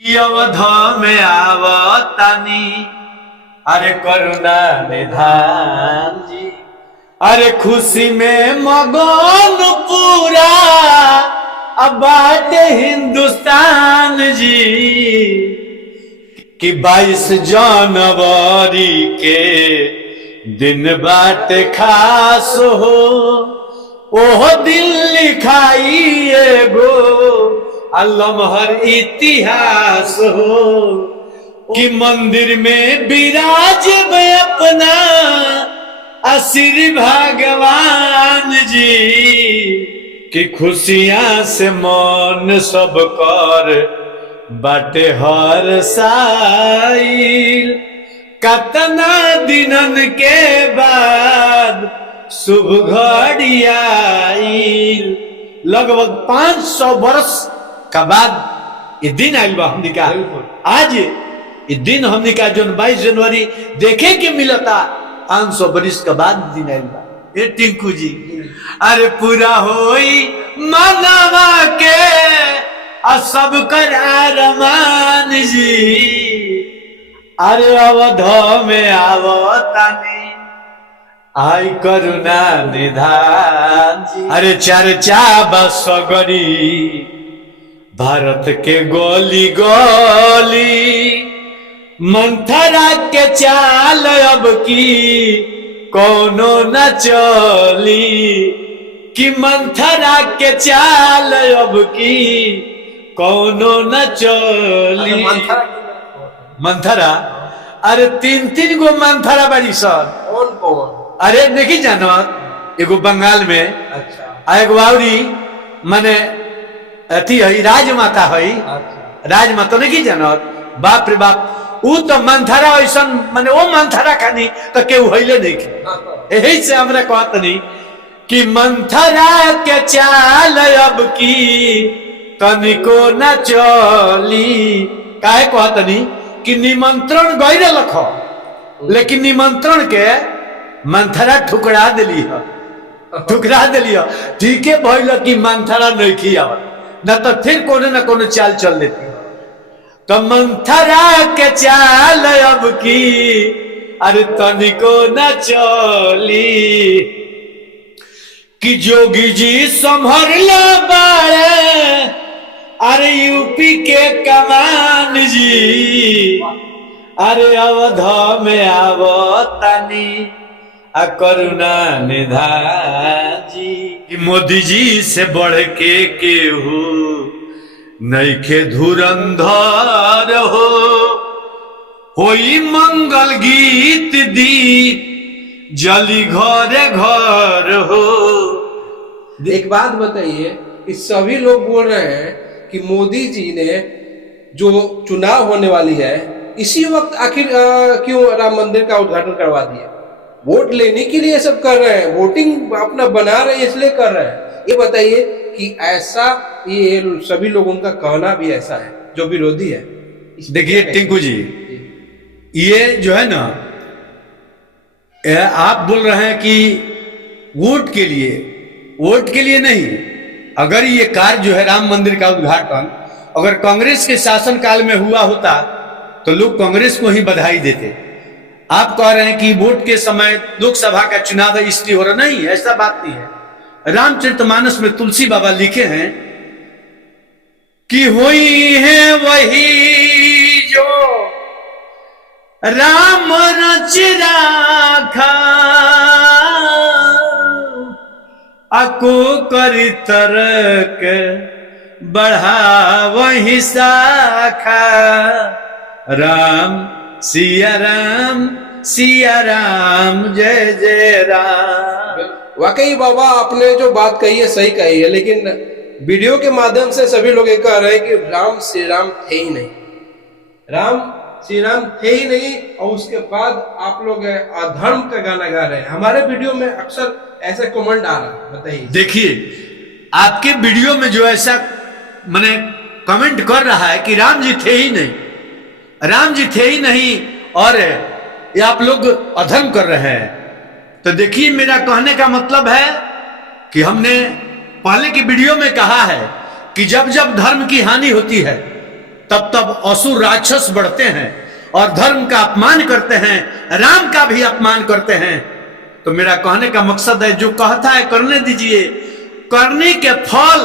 अवध में आवतानी, अरे करुणा निधान जी, अरे खुशी में मगन पूरा अब बाटे हिंदुस्तान जी, कि 22 जनवरी के दिन बाटे खास हो, ओह दिल लिखाई एगो लम्हर इतिहास हो, कि मंदिर में विराज में अपना आशीर् भगवान जी, कि खुशियां से मन सब कर बाटे हर साइल, कतना दिनन के बाद शुभ घड़ी आइल। लगभग 500 वर्ष का बाद ये दिन आइल बा हमनी का। आज ये दिन हमनी का जो 22 जनवरी देखे के मिलता 500 वर्ष का बाद दिन आइल बा। ये टिंकू जी अरे पूरा होई मनवा के सब कर अरमान जी, अरे अवध में आवतानी आई करुणा निधान जी, अरे चर्चा बसगरी भारत के गोली गोली, मंथरा के चाल अब की कोनो न चली, कि मंथरा के चाल अब की कोनो न चली। मंथरा अरे 3-3 गो मंथरा बड़ी सर। कौन कौन? अरे नहीं जानत, एगो बंगाल में, अच्छा, एगो आवरी माने अथी है राजमाता है। अच्छा। राजमाता नहीं जानत, बाप रे बाप, ऊ तो मंथरा ऐसा माने वो मंथरा खानी तो केहू हईले नहीं के। यही से हमरा कहत नहीं कि मंथरा के चाल अब की तनिको न चली। काहे कहत नहीं कि निमंत्रण गई लख, लेकिन निमंत्रण के मंथरा ठुकरा दिली है, ठुकरा दिली है। ठीक है भइल कि मंथरा नहीं खियावत, न तो फिर कोनो न कोनो चाल चल देती। तो मंथरा के चाल अब की अरे तनिको न चली, कि जोगी जी संभर लो बाड़े अरे यूपी के कमान जी, अरे अवध में आवतानी करुणा निधान जी, कि मोदी जी से बढ़ के केहू नइखे धुरंधर हो, होई मंगल गीत दीप जली घरे घर हो। एक बात बताइए कि सभी लोग बोल रहे हैं कि मोदी जी ने जो चुनाव होने वाली है इसी वक्त आखिर क्यों राम मंदिर का उद्घाटन करवा दिया? वोट लेने के लिए सब कर रहे हैं, वोटिंग अपना बना रहे हैं इसलिए कर रहे हैं। ये बताइए कि ऐसा ये सभी लोगों का कहना भी ऐसा है जो विरोधी है। देखिए टिंकू जी, ये जो है ना, आप बोल रहे हैं कि वोट के लिए नहीं। अगर ये कार्य जो है राम मंदिर का उद्घाटन अगर कांग्रेस के शासन काल में हुआ होता तो लोग कांग्रेस को ही बधाई देते। आप कह रहे हैं कि वोट के समय लोकसभा का चुनाव है इसलिए हो रहा, नहीं, ऐसा बात नहीं है। रामचरितमानस में तुलसी बाबा लिखे हैं कि हुई है वही जो राम रच राखा, अको करी तरक बढ़ा वही शाखा, राम सिया राम जय जय राम। वाकई बाबा आपने जो बात कही है सही कही है, लेकिन वीडियो के माध्यम से सभी लोग ये कह रहे हैं कि राम श्री राम थे ही नहीं, राम श्री राम थे ही नहीं। और उसके बाद आप लोग अधर्म का गाना गा रहे हैं। हमारे वीडियो में अक्सर ऐसे कमेंट आ रहा है, बताइए। देखिए आपके वीडियो में जो ऐसा माने कमेंट कर रहा है कि राम जी थे ही नहीं, राम जी थे ही नहीं, और ये आप लोग अधर्म कर रहे हैं। तो देखिए मेरा कहने का मतलब है कि हमने पहले की वीडियो में कहा है कि जब जब धर्म की हानि होती है तब तब असुर राक्षस बढ़ते हैं और धर्म का अपमान करते हैं, राम का भी अपमान करते हैं। तो मेरा कहने का मकसद है, जो कहता है करने दीजिए, करने के फल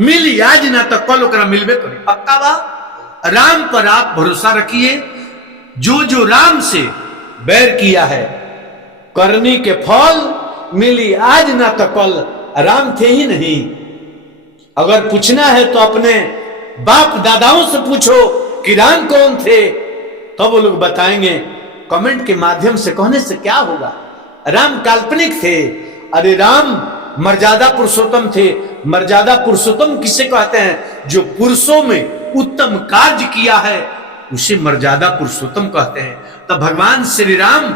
मिली आज ना तो कल ओकरा मिलबे करी, पक्का बा। राम पर आप भरोसा रखिए, जो जो राम से बैर किया है, करने के फल मिली आज ना तो कल। राम थे ही नहीं। अगर पूछना है तो अपने बाप दादाओं से पूछो कि राम कौन थे, तब तो वो लोग बताएंगे। कमेंट के माध्यम से कहने से क्या होगा? राम काल्पनिक थे। अरे राम मर्यादा पुरुषोत्तम थे। मर्यादा पुरुषोत्तम किसे कहते हैं? जो पुरुषों में उत्तम कार्य किया है उसे मर्यादा पुरुषोत्तम कहते हैं। तो भगवान श्री राम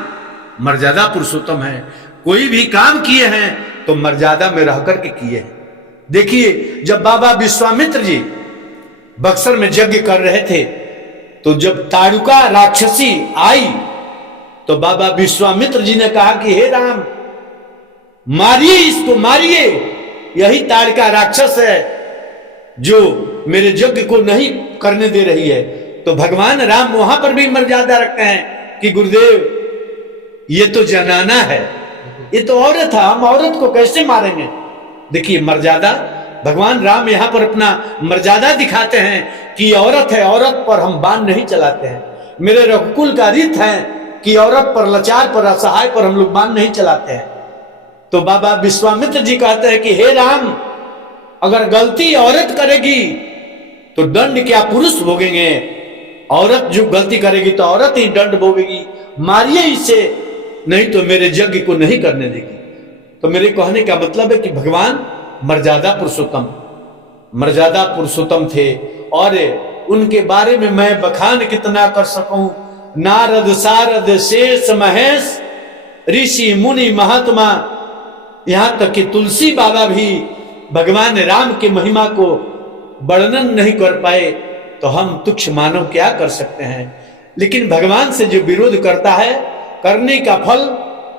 मर्यादा पुरुषोत्तम है। कोई भी काम किए हैं तो मर्यादा में रह करके किए हैं। देखिए, जब बाबा विश्वामित्र जी बक्सर में यज्ञ कर रहे थे, तो जब ताड़ुका राक्षसी आई तो बाबा विश्वामित्र जी ने कहा कि हे राम, मारिए इसको, मारिए, यही ताड़का राक्षस है जो मेरे यज्ञ को नहीं करने दे रही है। तो भगवान राम वहां पर भी मर्यादा रखते हैं कि गुरुदेव ये तो जनाना है, ये तो औरत है, हम औरत को कैसे मारेंगे? देखिए मर्यादा, भगवान राम यहां पर अपना मर्यादा दिखाते हैं कि औरत है, औरत पर हम बाण नहीं चलाते हैं। मेरे रघुकुल का रीत है कि औरत पर, लाचार पर, असहाय पर हम लोग बाण नहीं चलाते हैं। तो बाबा विश्वामित्र जी कहते हैं कि हे राम, अगर गलती औरत करेगी तो दंड क्या पुरुष भोगेंगे? औरत जो गलती करेगी तो औरत ही दंड भोगेगी। मारिए इसे, नहीं तो मेरे यज्ञ को नहीं करने देगी। तो मेरे कहने का मतलब है कि भगवान मर्यादा पुरुषोत्तम थे। और उनके बारे में मैं बखान कितना कर सकूं। नारद सारद शेष महेश ऋषि मुनि महात्मा, यहां तक कि तुलसी बाबा भी भगवान राम की महिमा को वर्णन नहीं कर पाए। तो हम तुच्छ मानव क्या कर सकते हैं? लेकिन भगवान से जो विरोध करता है, करने का फल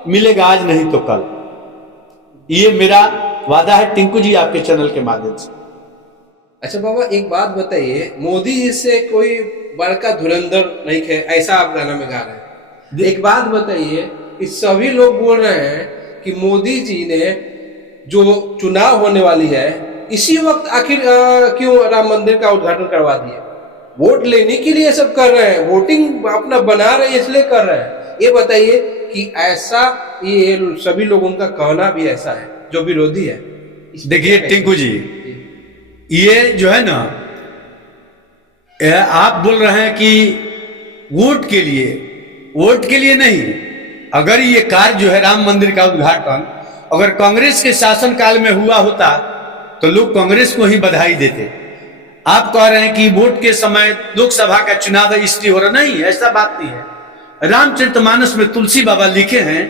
मिलेगा आज नहीं तो कल। ये मेरा वादा है टिंकू जी आपके चैनल के माध्यम से। अच्छा बाबा, एक बात बताइए, मोदी जी से कोई बड़का धुरंधर नहीं है, ऐसा आप गाना में गा रहे हैं। एक बात बताइए कि सभी लोग बोल रहे हैं कि मोदी जी ने जो चुनाव होने वाली है, इसी वक्त आखिर क्यों राम मंदिर का उद्घाटन करवा दिए? वोट लेने के लिए सब कर रहे हैं, वोटिंग अपना बना रहे हैं इसलिए कर रहे हैं। ये बताइए कि ऐसा, ये सभी लोगों का कहना भी ऐसा है जो विरोधी है। देखिए टिंकू जी, ये जो है ना, आप बोल रहे हैं कि वोट के लिए नहीं। अगर ये कार्य जो है राम मंदिर का उद्घाटन अगर कांग्रेस के शासन काल में हुआ होता तो लोग कांग्रेस को ही बधाई देते। आप कह रहे हैं कि वोट के समय लोकसभा का चुनाव है इसलिए हो रहा, नहीं, ऐसा बात नहीं है। रामचरितमानस में तुलसी बाबा लिखे हैं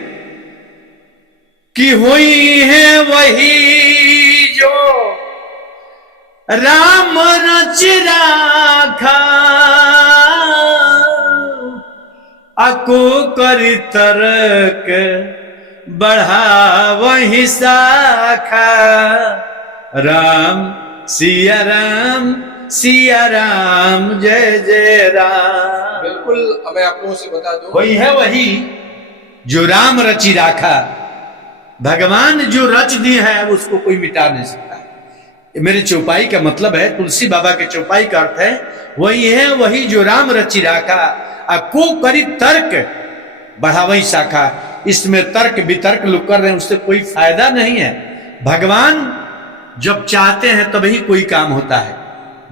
कि हुई है वही जो राम रच राखा, अको कर तरक बढ़ा वही शाखा। राम सिया राम, सिया राम, जय जय राम। बिल्कुल, मैं आप लोगों से बता दूं, वही है वही जो राम रची राखा। भगवान जो रच दिए है उसको कोई मिटा नहीं सकता। मेरे चौपाई का मतलब है, तुलसी बाबा के चौपाई का अर्थ है वही है वही जो राम रची राखा, को करी तर्क बढ़ावई शाखा। इसमें तर्क वितर्क लोग कर रहे हैं, उससे कोई फायदा नहीं है। भगवान जब चाहते हैं तभी कोई काम होता है,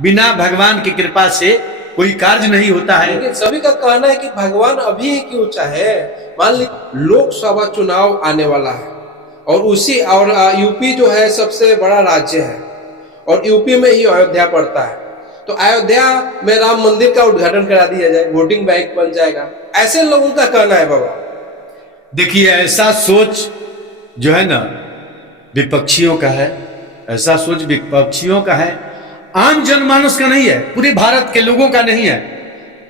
बिना भगवान की कृपा से कोई कार्य नहीं होता है। लेकिन सभी का कहना है कि भगवान अभी क्यों चाहे। मान ली लोकसभा चुनाव आने वाला है और यूपी जो है सबसे बड़ा राज्य है और यूपी में ही अयोध्या पड़ता है, तो अयोध्या में राम मंदिर का उद्घाटन करा दिया जाए, वोटिंग बैंक बन जाएगा, ऐसे लोगों का कहना है बाबा। देखिए, ऐसा सोच जो है ना विपक्षियों का है, ऐसा सोच विपक्षियों का है, आम जनमानस का नहीं है, पूरे भारत के लोगों का नहीं है।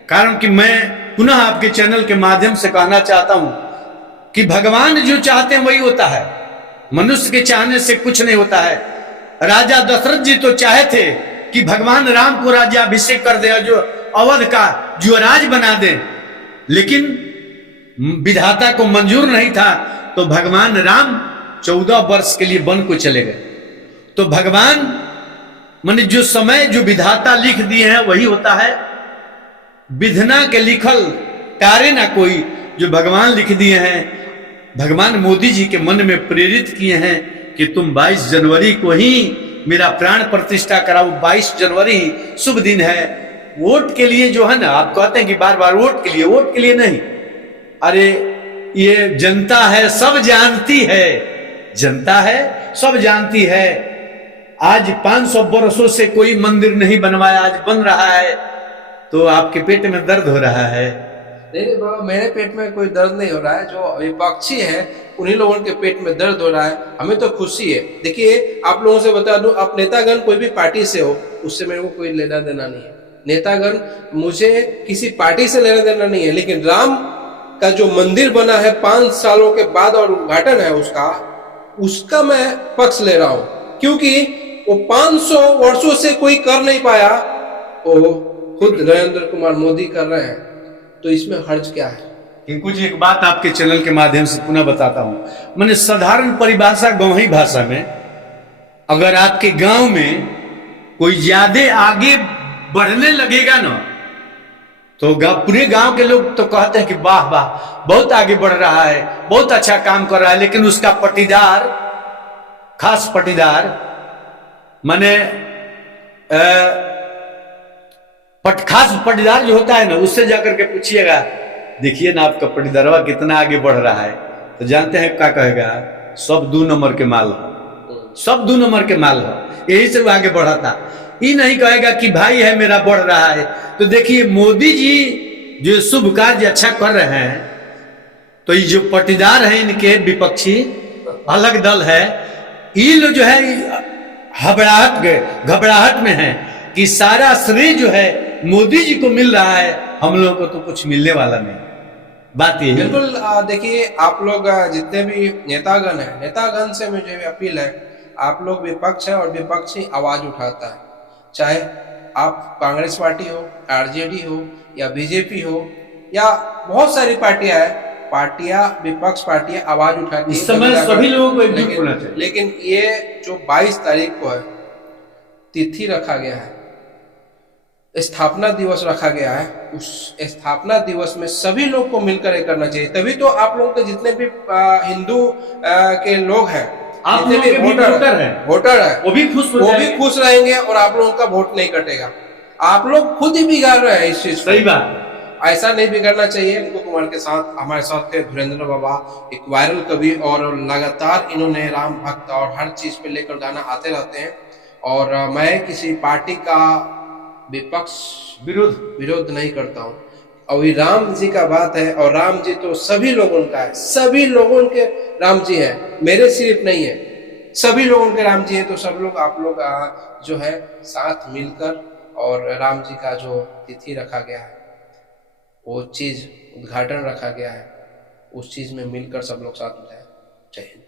कारण कि मैं पुनः आपके चैनल के माध्यम से कहना चाहता हूं कि भगवान जो चाहते हैं वही होता है, मनुष्य के चाहने से कुछ नहीं होता है। राजा दशरथ जी तो चाहे थे कि भगवान राम को राज्याभिषेक कर दे और जो अवध का युवराज बना दे, लेकिन विधाता को मंजूर नहीं था, तो भगवान राम 14 वर्ष के लिए वन को चले गए। तो भगवान माने जो समय जो विधाता लिख दिए हैं वही होता है, विधना के लिखल कार्य ना कोई, जो भगवान लिख दिए हैं। भगवान मोदी जी के मन में प्रेरित किए हैं कि तुम 22 जनवरी को ही मेरा प्राण प्रतिष्ठा कराओ। 22 जनवरी शुभ दिन है। वोट के लिए जो है ना, आप कहते हैं कि बार बार वोट के लिए नहीं। अरे ये जनता है, सब जानती है, जनता है सब जानती है। आज 500 वर्षों से कोई मंदिर नहीं बनवाया, आज बन रहा है, तो आपके पेट में दर्द हो रहा है। नहीं बाबा, मेरे पेट में कोई दर्द नहीं हो रहा है, जो विपक्षी है उन्हीं लोगों के पेट में दर्द हो रहा है। हमें तो खुशी है। देखिए, आप लोगों से बता दूं, आप नेतागण कोई भी पार्टी से हो, उससे मेरे को कोई लेना देना नहीं है। नेतागण, मुझे किसी पार्टी से लेना देना नहीं है, लेकिन राम का जो मंदिर बना है 5 सालों के बाद और उद्घाटन है उसका मैं पक्ष ले रहा हूं, क्योंकि वो 500 वर्षों से कोई कर नहीं पाया, वो खुद नरेंद्र कुमार मोदी कर रहे हैं, तो इसमें हर्ज क्या है? कि कुछ एक बात आपके चैनल के माध्यम से पुनः बताता हूं। मैंने साधारण परिभाषा गांवी भाषा में, अगर आपके गांव में कोई ज्यादा आगे बढ़ने लगेगा ना, तो पूरे गांव के लोग तो कहते हैं कि वाह वाह, बहुत आगे बढ़ रहा है, बहुत अच्छा काम कर रहा है, लेकिन उसका पटीदार, खास पटीदार माने खास पटीदार जो होता है ना, उससे जाकर के पूछिएगा, देखिए ना आपका पटीदारवा कितना आगे बढ़ रहा है, तो जानते हैं क्या कहेगा? सब 2 नंबर के माल हो, सब 2 नंबर के माल हो, यही से वो आगे बढ़ा था। ये नहीं कहेगा कि भाई है मेरा बढ़ रहा है। तो देखिए, मोदी जी जो शुभ कार्य अच्छा कर रहे हैं, तो ये जो पटीदार है इनके विपक्षी अलग दल है, ये लोग जो है घबराहट में है कि सारा श्रेय जो है मोदी जी को मिल रहा है, हम लोगों को तो कुछ मिलने वाला नहीं। बात ये बिल्कुल। देखिए, आप लोग जितने भी नेतागण हैं, नेतागण से मुझे भी अपील है, आप लोग विपक्ष है और विपक्षी आवाज उठाता है, चाहे आप कांग्रेस पार्टी हो, आरजेडी हो या बीजेपी हो या बहुत सारी पार्टियां विपक्ष पार्टियां आवाज उठाती है। इस समय सभी लोगों को एकजुट होना चाहिए। लेकिन ये जो 22 तारीख को है, तिथि रखा गया है, स्थापना दिवस रखा गया है, उस स्थापना दिवस में सभी लोग को मिलकर ये करना चाहिए। तभी तो आप लोगों के जितने भी हिंदू के लोग हैं, आप लोगों के वोटर है, वो भी खुश रहेंगे और आप लोगों का वोट नहीं कटेगा। आप लोग खुद ही बिगाड़ रहे हैं इस चीज को। सही बात, ऐसा नहीं बिगड़ना चाहिए। रिंकू कुमार के साथ हमारे साथ थे धुरेंद्र बाबा, एक वायरल कवि, और लगातार इन्होंने राम भक्त और हर चीज पे लेकर गाना आते रहते हैं। और मैं किसी पार्टी का विपक्ष विरोध नहीं करता हूँ। और ये राम जी का बात है, और राम जी तो सभी लोगों का है, सभी लोगों के राम जी है, मेरे सिर्फ नहीं है, सभी लोगों के राम जी है। तो सब लोग, आप लोग जो है साथ मिलकर, और राम जी का जो तिथि रखा गया है, वो चीज उद्घाटन रखा गया है, उस चीज में मिलकर सब लोग साथ में जाए। जय हिंद।